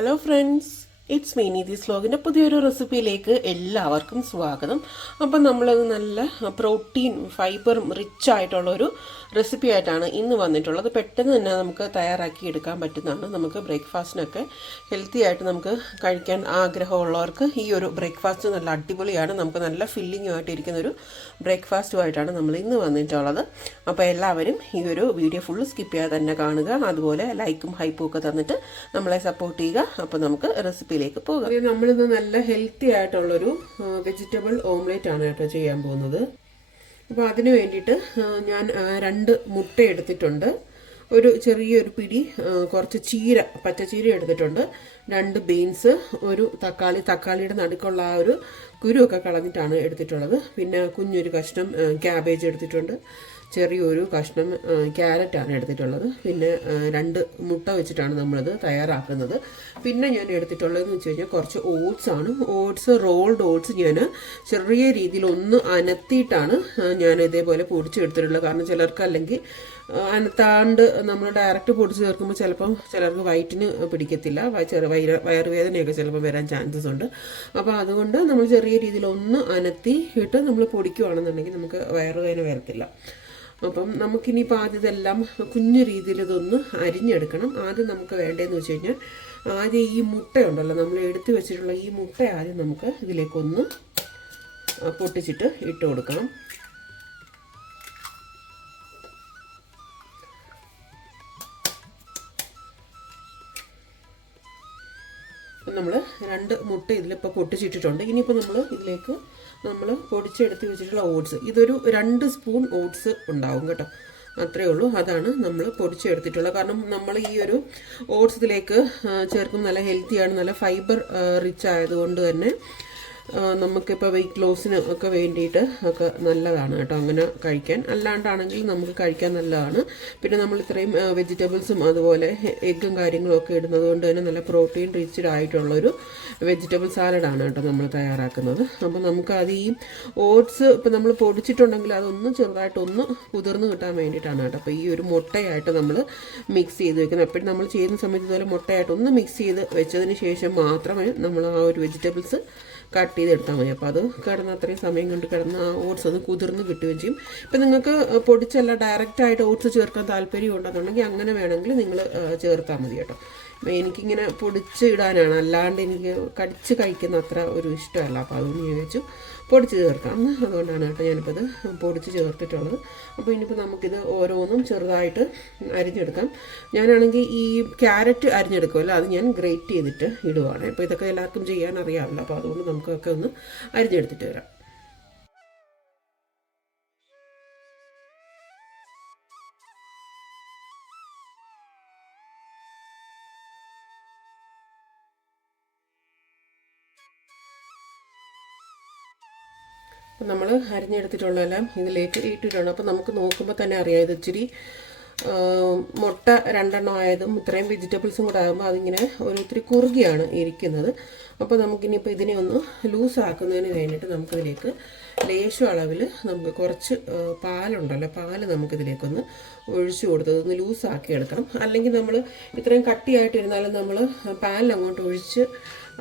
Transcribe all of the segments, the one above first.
Hello friends. It's Meeni this സ്ലോഗിന്റെ പുതിയൊരു റെസിപ്പിയിലേക്ക് എല്ലാവർക്കും സ്വാഗതം. അപ്പം നമ്മളത് നല്ല പ്രോട്ടീൻ ഫൈബറും റിച്ച് ആയിട്ടുള്ള ഒരു റെസിപ്പി ആയിട്ടാണ് ഇന്ന് വന്നിട്ടുള്ളത്. പെട്ടെന്ന് തന്നെ നമുക്ക് തയ്യാറാക്കി എടുക്കാൻ പറ്റുന്നതാണ്. നമുക്ക് ബ്രേക്ക്ഫാസ്റ്റിനൊക്കെ ഹെൽത്തി ആയിട്ട് നമുക്ക് കഴിക്കാൻ ആഗ്രഹമുള്ളവർക്ക് ഈ ഒരു ബ്രേക്ക്ഫാസ്റ്റ് നല്ല അടിപൊളിയാണ്. നമുക്ക് നല്ല ഫില്ലിങ്ങുമായിട്ട് ഇരിക്കുന്ന ഒരു ബ്രേക്ക്ഫാസ്റ്റുമായിട്ടാണ് നമ്മൾ ഇന്ന് വന്നിട്ടുള്ളത്. അപ്പോൾ എല്ലാവരും ഈ ഒരു വീഡിയോ ഫുള്ള് സ്കിപ്പ് ചെയ്യാതെ തന്നെ കാണുക. അതുപോലെ ലൈക്കും ഹൈപ്പും ഒക്കെ തന്നിട്ട് നമ്മളെ സപ്പോർട്ട് ചെയ്യുക. അപ്പോൾ നമുക്ക് റെസിപ്പിയിലേക്ക് പോകാം. നമ്മളിന്ന് നല്ല ഹെൽത്തി ആയിട്ടുള്ളൊരു വെജിറ്റബിൾ ഓംലേറ്റ് ആണ് കേട്ടോ ചെയ്യാൻ പോകുന്നത്. അപ്പോൾ അതിന് വേണ്ടിയിട്ട് ഞാൻ രണ്ട് മുട്ട എടുത്തിട്ടുണ്ട്. ഒരു ചെറിയൊരു പിടി കുറച്ച് ചീര പച്ചച്ചീര എടുത്തിട്ടുണ്ട്. രണ്ട് ബീൻസ് ഒരു തക്കാളി തക്കാളിയുടെ നടുക്കുള്ള ആ ഒരു ഒക്കെ കളഞ്ഞിട്ടാണ് എടുത്തിട്ടുള്ളത്. പിന്നെ കുഞ്ഞൊരു കഷ്ണം ക്യാബേജ് എടുത്തിട്ടുണ്ട്. ചെറിയൊരു കഷ്ണം ക്യാരറ്റാണ് എടുത്തിട്ടുള്ളത്. പിന്നെ രണ്ട് മുട്ട വെച്ചിട്ടാണ് നമ്മളത് തയ്യാറാക്കുന്നത്. പിന്നെ ഞാൻ എടുത്തിട്ടുള്ളതെന്ന് വെച്ച് കഴിഞ്ഞാൽ കുറച്ച് ഓട്സ് ആണ്. ഓട്സ് റോൾഡ് ഓട്സ് ഞാൻ ചെറിയ രീതിയിൽ ഒന്ന് അനത്തിയിട്ടാണ് ഞാൻ ഇതേപോലെ പൊടിച്ചെടുത്തിട്ടുള്ളത്. കാരണം ചിലർക്ക് അല്ലെങ്കിൽ അനത്താണ്ട് നമ്മൾ ഡയറക്റ്റ് പൊടിച്ച് ചേർക്കുമ്പോൾ ചിലപ്പം ചിലർക്ക് വയറ്റിന് പിടിക്കത്തില്ല. ചെറു വയറ് വയറുവേദനയൊക്കെ ചിലപ്പോൾ വരാൻ ചാൻസസ് ഉണ്ട്. അപ്പോൾ അതുകൊണ്ട് നമ്മൾ ചെറിയ രീതിയിൽ ഒന്ന് അനത്തി ഇട്ട് നമ്മൾ പൊടിക്കുവാണെന്നുണ്ടെങ്കിൽ നമുക്ക് വയറുവേദന വരത്തില്ല. അപ്പം നമുക്കിനിയിപ്പോൾ ആദ്യം ഇതെല്ലാം കുഞ്ഞു രീതിയിൽ ഇതൊന്ന് അരിഞ്ഞെടുക്കണം. ആദ്യം നമുക്ക് വേണ്ടതെന്ന് വെച്ച് കഴിഞ്ഞാൽ ആദ്യം ഈ മുട്ടയുണ്ടല്ലോ നമ്മൾ എടുത്തു വെച്ചിട്ടുള്ള ഈ മുട്ട ആദ്യം നമുക്ക് ഇതിലേക്കൊന്ന് പൊട്ടിച്ചിട്ട് ഇട്ട് കൊടുക്കണം. നമ്മൾ രണ്ട് മുട്ട ഇതിലിപ്പോൾ പൊട്ടിച്ചിട്ടിട്ടുണ്ട്. ഇനിയിപ്പോൾ നമ്മൾ ഇതിലേക്ക് നമ്മൾ പൊടിച്ചെടുത്ത് വെച്ചിട്ടുള്ള ഓട്സ്. ഇതൊരു രണ്ട് സ്പൂൺ ഓട്സ് ഉണ്ടാവും കേട്ടോ. അത്രയേ ഉള്ളൂ. അതാണ് നമ്മൾ പൊടിച്ചെടുത്തിട്ടുള്ളത് കാരണം നമ്മൾ ഈ ഒരു ഓട്സ് ഇതിലേക്ക് ആ, ചേർക്കുമ്പോൾ നല്ല ഹെൽത്തിയാണ് നല്ല ഫൈബർ റിച്ച് ആയതുകൊണ്ട് തന്നെ നമുക്കിപ്പോൾ വെയിറ്റ് ലോസിന് ഒക്കെ വേണ്ടിയിട്ട് ഒക്കെ നല്ലതാണ് കേട്ടോ. അങ്ങനെ കഴിക്കാൻ. അല്ലാണ്ടാണെങ്കിൽ നമുക്ക് കഴിക്കാൻ നല്ലതാണ്. പിന്നെ നമ്മൾ ഇത്രയും വെജിറ്റബിൾസും അതുപോലെ എഗ്ഗും കാര്യങ്ങളും ഒക്കെ ഇടുന്നത് കൊണ്ട് തന്നെ നല്ല പ്രോട്ടീൻ റിച്ച്ഡ് ആയിട്ടുള്ളൊരു വെജിറ്റബിൾ സാലഡാണ് കേട്ടോ നമ്മൾ തയ്യാറാക്കുന്നത്. അപ്പോൾ നമുക്ക് അത് ഈ ഓട്സ് ഇപ്പം നമ്മൾ പൊടിച്ചിട്ടുണ്ടെങ്കിൽ അതൊന്ന് ചെറുതായിട്ടൊന്ന് കുതിർന്ന് കിട്ടാൻ വേണ്ടിയിട്ടാണ് കേട്ടോ. അപ്പോൾ ഈ ഒരു മുട്ടയായിട്ട് നമ്മൾ മിക്സ് ചെയ്ത് വെക്കുന്നത്. എപ്പോഴും നമ്മൾ ചെയ്യുന്ന സമയത്ത് ഇതുപോലെ മുട്ടയായിട്ട് ഒന്ന് മിക്സ് ചെയ്ത് വെച്ചതിന് ശേഷം മാത്രമേ നമ്മൾ ആ ഒരു വെജിറ്റബിൾസ് കട്ട് ചെയ്തെടുത്താൽ മതി. അപ്പോൾ അത് കിടന്ന് അത്രയും സമയം കൊണ്ട് കിടന്ന് ആ ഓട്സ് ഒന്ന് കുതിർന്ന് കിട്ടുകയും ചെയ്യും. ഇപ്പം നിങ്ങൾക്ക് പൊടിച്ചല്ല ഡയറക്റ്റായിട്ട് ഓട്സ് ചേർക്കാൻ താല്പര്യം ഉണ്ടെന്നുണ്ടെങ്കിൽ അങ്ങനെ വേണമെങ്കിൽ നിങ്ങൾ ചേർത്താൽ മതി കേട്ടോ. എനിക്കിങ്ങനെ പൊടിച്ച് ഇടാനാണ് അല്ലാണ്ട് എനിക്ക് കടിച്ച് കഴിക്കുന്ന അത്ര ഒരു ഇഷ്ടമല്ല. അപ്പോൾ അതുകൊണ്ട് ഞാൻ വെച്ചു പൊടിച്ച് ചേർക്കാം അതുകൊണ്ടാണ് കേട്ടോ ഞാനിപ്പോൾ ഇത് പൊടിച്ച് ചേർത്തിട്ടുള്ളത്. അപ്പോൾ ഇനിയിപ്പോൾ നമുക്കിത് ഓരോന്നും ചെറുതായിട്ട് അരിഞ്ഞെടുക്കാം. ഞാനാണെങ്കിൽ ഈ ക്യാരറ്റ് അരിഞ്ഞെടുക്കുമല്ലോ അത് ഞാൻ ഗ്രേറ്റ് ചെയ്തിട്ട് ഇടുവാണ്. അപ്പോൾ ഇതൊക്കെ എല്ലാവർക്കും ചെയ്യാൻ അറിയാമല്ലോ അപ്പോൾ അതുകൊണ്ട് നമുക്കൊക്കെ ഒന്ന് അരിഞ്ഞെടുത്തിട്ട് വരാം. നമ്മൾ അരിഞ്ഞെടുത്തിട്ടുള്ളതെല്ലാം ഇതിലേക്ക് ഇട്ടിട്ടുണ്ട്. അപ്പോൾ നമുക്ക് നോക്കുമ്പോൾ തന്നെ അറിയാം ഇത് ഇച്ചിരി മുട്ട രണ്ടെണ്ണം ആയതും ഇത്രയും വെജിറ്റബിൾസും കൂടെ ആകുമ്പോൾ അതിങ്ങനെ ഒരു കുറുകിയാണ് ഇരിക്കുന്നത്. അപ്പോൾ നമുക്കിനിയിപ്പോൾ ഇതിനെ ഒന്ന് ലൂസാക്കുന്നതിന് വേണ്ടിയിട്ട് നമുക്കിതിലേക്ക് ലേശം അളവിൽ നമുക്ക് കുറച്ച് പാലുണ്ടല്ലോ പാൽ നമുക്കിതിലേക്കൊന്ന് ഒഴിച്ചു കൊടുത്ത് ഒന്ന് ലൂസാക്കി എടുക്കണം. അല്ലെങ്കിൽ നമ്മൾ ഇത്രയും കട്ടിയായിട്ടിരുന്നാലും നമ്മൾ പാലിൽ അങ്ങോട്ട് ഒഴിച്ച്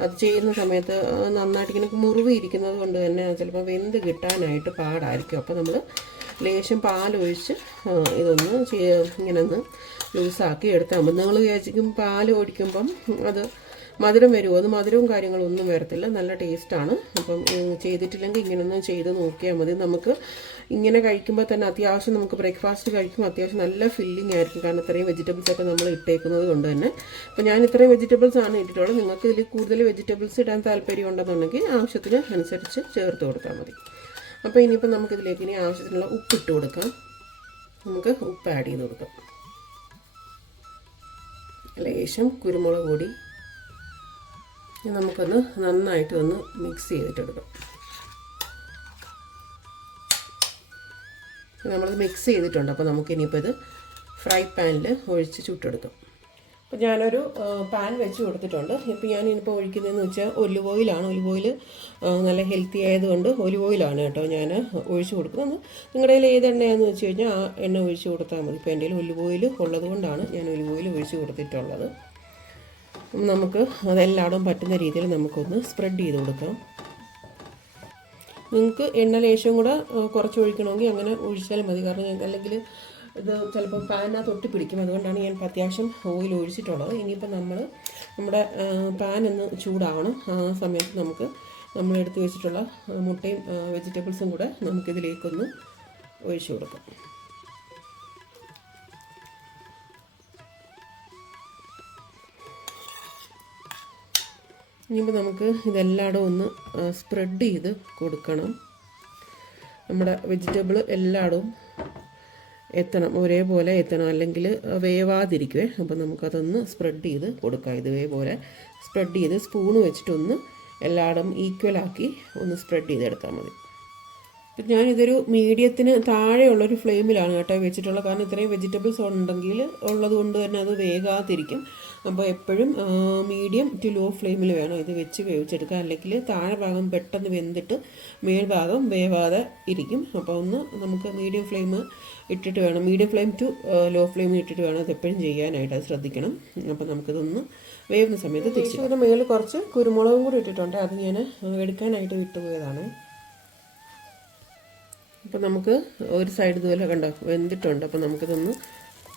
അത് ചെയ്യുന്ന സമയത്ത് നന്നായിട്ട് ഇങ്ങനെ മുറിവ് ഇരിക്കുന്നത് കൊണ്ട് തന്നെ ചിലപ്പോൾ വെന്ത് കിട്ടാനായിട്ട് പാടായിരിക്കും. അപ്പോൾ നമ്മൾ ലേശം പാലൊഴിച്ച് ഇതൊന്ന് ഇങ്ങനെ ഒന്ന് ലൂസാക്കി എടുത്താൽ മതി. നിങ്ങൾ വിചാരിക്കും പാൽ ഒഴിക്കുമ്പം അത് മധുരം വരുമോ അത് മധുരവും കാര്യങ്ങളും ഒന്നും വരത്തില്ല. നല്ല ടേസ്റ്റാണ്. അപ്പം ചെയ്തിട്ടില്ലെങ്കിൽ ഇങ്ങനൊന്നും ചെയ്ത് നോക്കിയാൽ മതി. നമുക്ക് ഇങ്ങനെ കഴിക്കുമ്പോൾ തന്നെ അത്യാവശ്യം നമുക്ക് ബ്രേക്ക്ഫാസ്റ്റ് കഴിക്കുമ്പോൾ അത്യാവശ്യം നല്ല ഫില്ലിംഗ് ആയിരിക്കും. കാരണം ഇത്രയും വെജിറ്റബിൾസ് ഒക്കെ നമ്മൾ ഇട്ടേക്കുന്നത് കൊണ്ട് തന്നെ. അപ്പോൾ ഞാൻ ഇത്രയും വെജിറ്റബിൾസ് ആണ് ഇട്ടിട്ടുള്ളത്. നിങ്ങൾക്ക് ഇതിൽ കൂടുതൽ വെജിറ്റബിൾസ് ഇടാൻ താല്പര്യം ഉണ്ടെന്നുണ്ടെങ്കിൽ ആവശ്യത്തിന് അനുസരിച്ച് ചേർത്ത് കൊടുത്താൽ മതി. അപ്പോൾ ഇനിയിപ്പോൾ നമുക്കിതിലേക്ക് ഇനി ആവശ്യത്തിനുള്ള ഉപ്പ് ഇട്ട് കൊടുക്കാം. നമുക്ക് ഉപ്പ് ആഡ് ചെയ്ത് കൊടുക്കാം. ലേശം കുരുമുളക് പൊടി. നമുക്കൊന്ന് നന്നായിട്ട് ഒന്ന് മിക്സ് ചെയ്തിട്ടെടുക്കാം നമ്മളത് മിക്സ് ചെയ്തിട്ടുണ്ട്. അപ്പോൾ നമുക്ക് ഇനിയിപ്പോൾ ഇത് ഫ്രൈ പാനിൽ ഒഴിച്ച് ചുട്ടെടുക്കാം. അപ്പോൾ ഞാനൊരു പാൻ വെച്ച് കൊടുത്തിട്ടുണ്ട്. ഇപ്പോൾ ഞാൻ ഇനിയിപ്പോൾ ഒഴിക്കുന്നതെന്ന് വെച്ചാൽ ഒലിവ് ഓയിലാണ് ഒലിവ് ഓയിൽ നല്ല ഹെൽത്തി ആയതുകൊണ്ട് ഒലിവ് ഓയിലാണ് കേട്ടോ ഞാൻ ഒഴിച്ചു കൊടുക്കുന്നത്. നിങ്ങളുടെ കയ്യിൽ ഏത് എണ്ണയാണെന്ന് വെച്ച് കഴിഞ്ഞാൽ ആ എണ്ണ ഒഴിച്ച് കൊടുത്താൽ മതി. ഇപ്പോൾ എന്റെ കയ്യിൽ ഒലിവ് ഓയിൽ ഉള്ളത് കൊണ്ടാണ് ഞാൻ ഒലിവ് ഓയിൽ ഒഴിച്ച് കൊടുത്തിട്ടുള്ളത്. നമുക്ക് അതെല്ലായിടും പറ്റുന്ന രീതിയിൽ നമുക്കൊന്ന് സ്പ്രെഡ് ചെയ്ത് കൊടുക്കാം. നിങ്ങൾക്ക് എണ്ണ ലേശം കൂടെ കുറച്ച് ഒഴിക്കണമെങ്കിൽ അങ്ങനെ ഒഴിച്ചാലും മതി. കാരണം അല്ലെങ്കിൽ ഇത് ചിലപ്പോൾ പാനിനകത്ത് ഒട്ടി പിടിക്കും. അതുകൊണ്ടാണ് ഞാൻ അത്യാവശ്യം ഓയിൽ ഒഴിച്ചിട്ടുള്ളത്. ഇനിയിപ്പോൾ നമ്മൾ നമ്മുടെ പാൻ ഒന്ന് ചൂടാവണം. ആ സമയത്ത് നമുക്ക് നമ്മൾ എടുത്ത് വെച്ചിട്ടുള്ള മുട്ടയും വെജിറ്റബിൾസും കൂടെ നമുക്കിതിലേക്കൊന്ന് ഒഴിച്ചു കൊടുക്കാം. ഇനിയിപ്പോൾ നമുക്ക് ഇതെല്ലായിടും ഒന്ന് സ്പ്രെഡ് ചെയ്ത് കൊടുക്കണം. നമ്മുടെ വെജിറ്റബിൾ എല്ലായിടവും എത്തണം ഒരേപോലെ എത്തണം. അല്ലെങ്കിൽ വേവാതിരിക്കുവേ. അപ്പോൾ നമുക്കതൊന്ന് സ്പ്രെഡ് ചെയ്ത് കൊടുക്കാം. ഇതേപോലെ സ്പ്രെഡ് ചെയ്ത് സ്പൂണ് വെച്ചിട്ടൊന്ന് എല്ലായിടും ഈക്വലാക്കി ഒന്ന് സ്പ്രെഡ് ചെയ്തെടുത്താൽ മതി. ഞാനിതൊരു മീഡിയത്തിന് താഴെയുള്ളൊരു ഫ്ലെയിമിലാണ് കേട്ടോ വെച്ചിട്ടുള്ളത്. കാരണം ഇത്രയും വെജിറ്റബിൾസ് ഉണ്ടെങ്കിൽ ഉള്ളത് കൊണ്ട് തന്നെ അത് വേഗാതിരിക്കും. അപ്പോൾ എപ്പോഴും മീഡിയം ടു ലോ ഫ്ലെയിമിൽ വേണം ഇത് വെച്ച് വേവിച്ചെടുക്കുക അല്ലെങ്കിൽ താഴെ ഭാഗം പെട്ടെന്ന് വെന്തിട്ട് മേൽഭാഗം വേവാതെ ഇരിക്കും. അപ്പോൾ ഒന്ന് നമുക്ക് മീഡിയം ഫ്ലെയിം ഇട്ടിട്ട് വേണം. Medium flame to low flame ഇട്ടിട്ട് വേണം അത് എപ്പോഴും ചെയ്യാനായിട്ട്. അത് ശ്രദ്ധിക്കണം. അപ്പോൾ നമുക്കിതൊന്ന് വേവുന്ന സമയത്ത് തിരിച്ചു ഇതിന് മേളിൽ കുറച്ച് കുരുമുളകും കൂടി ഇട്ടിട്ടുണ്ട്. അത് ഞാൻ എടുക്കാനായിട്ട് വിട്ടുപോയതാണ്. അപ്പോൾ നമുക്ക് ഒരു സൈഡ് ഇതുപോലെ കണ്ടോ? വെന്തിട്ടുണ്ട്. അപ്പോൾ നമുക്കിതൊന്ന്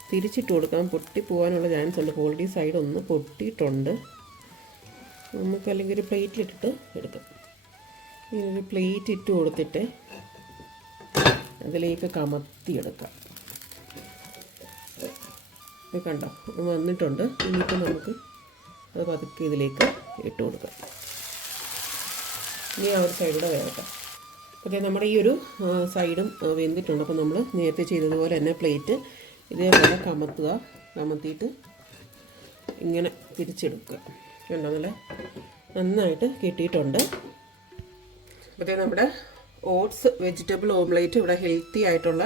തിരിച്ചിട്ട് കൊടുക്കാം. പൊട്ടി പോകാനുള്ള ചാൻസ് ഉണ്ട്. ഓൾറെഡി സൈഡ് ഒന്ന് പൊട്ടിയിട്ടുണ്ട്. നമുക്ക് അല്ലെങ്കിൽ ഒരു പ്ലേറ്റിലിട്ടിട്ട് എടുക്കാം. ഇങ്ങനെ ഒരു പ്ലേറ്റ് ഇട്ട് കൊടുത്തിട്ട് അതിലേക്ക് കമത്തി എടുക്കാം. ഇത് കണ്ടോ? വന്നിട്ടുണ്ട്. ഇനിയിപ്പോൾ നമുക്ക് അത് പതുക്കെ ഇതിലേക്ക് ഇട്ട് കൊടുക്കാം. ഇനി ആ ഒരു സൈഡിലൂടെ വേകട്ടെ അപ്പോൾ നമ്മുടെ ഈ ഒരു സൈഡും വെന്തിട്ടുണ്ട്. അപ്പോൾ നമ്മൾ നേരത്തെ ചെയ്തതുപോലെ തന്നെ പ്ലേറ്റ് ഇതേപോലെ കമത്തുക. കമത്തിയിട്ട് ഇങ്ങനെ തിരിച്ചെടുക്കുക കണ്ടോ? നല്ല നന്നായിട്ട് കിട്ടിയിട്ടുണ്ട്. അപ്പോഴത്തേ നമ്മുടെ ഓട്സ് വെജിറ്റബിൾ ഓംലേറ്റ് ഇവിടെ ഹെൽത്തി ആയിട്ടുള്ള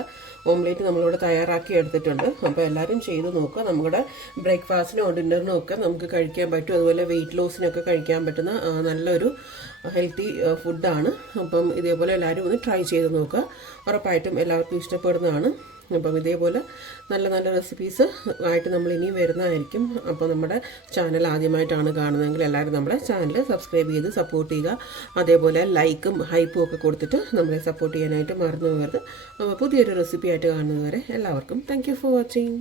ഓംലേറ്റ് നമ്മളിവിടെ തയ്യാറാക്കി എടുത്തിട്ടുണ്ട്. അപ്പോൾ എല്ലാവരും ചെയ്ത് നോക്കുക. നമ്മുടെ ബ്രേക്ക്ഫാസ്റ്റിനോ ഡിന്നറിനോ ഒക്കെ നമുക്ക് കഴിക്കാൻ പറ്റും. അതുപോലെ വെയിറ്റ് ലോസിനൊക്കെ കഴിക്കാൻ പറ്റുന്ന നല്ലൊരു ഹെൽത്തി ഫുഡാണ്. അപ്പം ഇതേപോലെ എല്ലാവരും ഒന്ന് ട്രൈ ചെയ്ത് നോക്കുക. ഉറപ്പായിട്ടും എല്ലാവർക്കും ഇഷ്ടപ്പെടുന്നതാണ്. അപ്പം ഇതേപോലെ നല്ല നല്ല റെസിപ്പീസ് ആയിട്ട് നമ്മൾ ഇനിയും വരുന്നതായിരിക്കും. അപ്പോൾ നമ്മുടെ ചാനൽ ആദ്യമായിട്ടാണ് കാണുന്നതെങ്കിൽ എല്ലാവരും നമ്മുടെ ചാനൽ സബ്സ്ക്രൈബ് ചെയ്ത് സപ്പോർട്ട് ചെയ്യുക. അതേപോലെ ലൈക്കും ഹൈപ്പും ഒക്കെ കൊടുത്തിട്ട് നമ്മളെ സപ്പോർട്ട് ചെയ്യാനായിട്ട് മറന്നു പോകരുത്. അപ്പോൾ പുതിയൊരു റെസിപ്പി ആയിട്ട് കാണുന്നതുവരെ എല്ലാവർക്കും താങ്ക് ഫോർ വാച്ചിങ്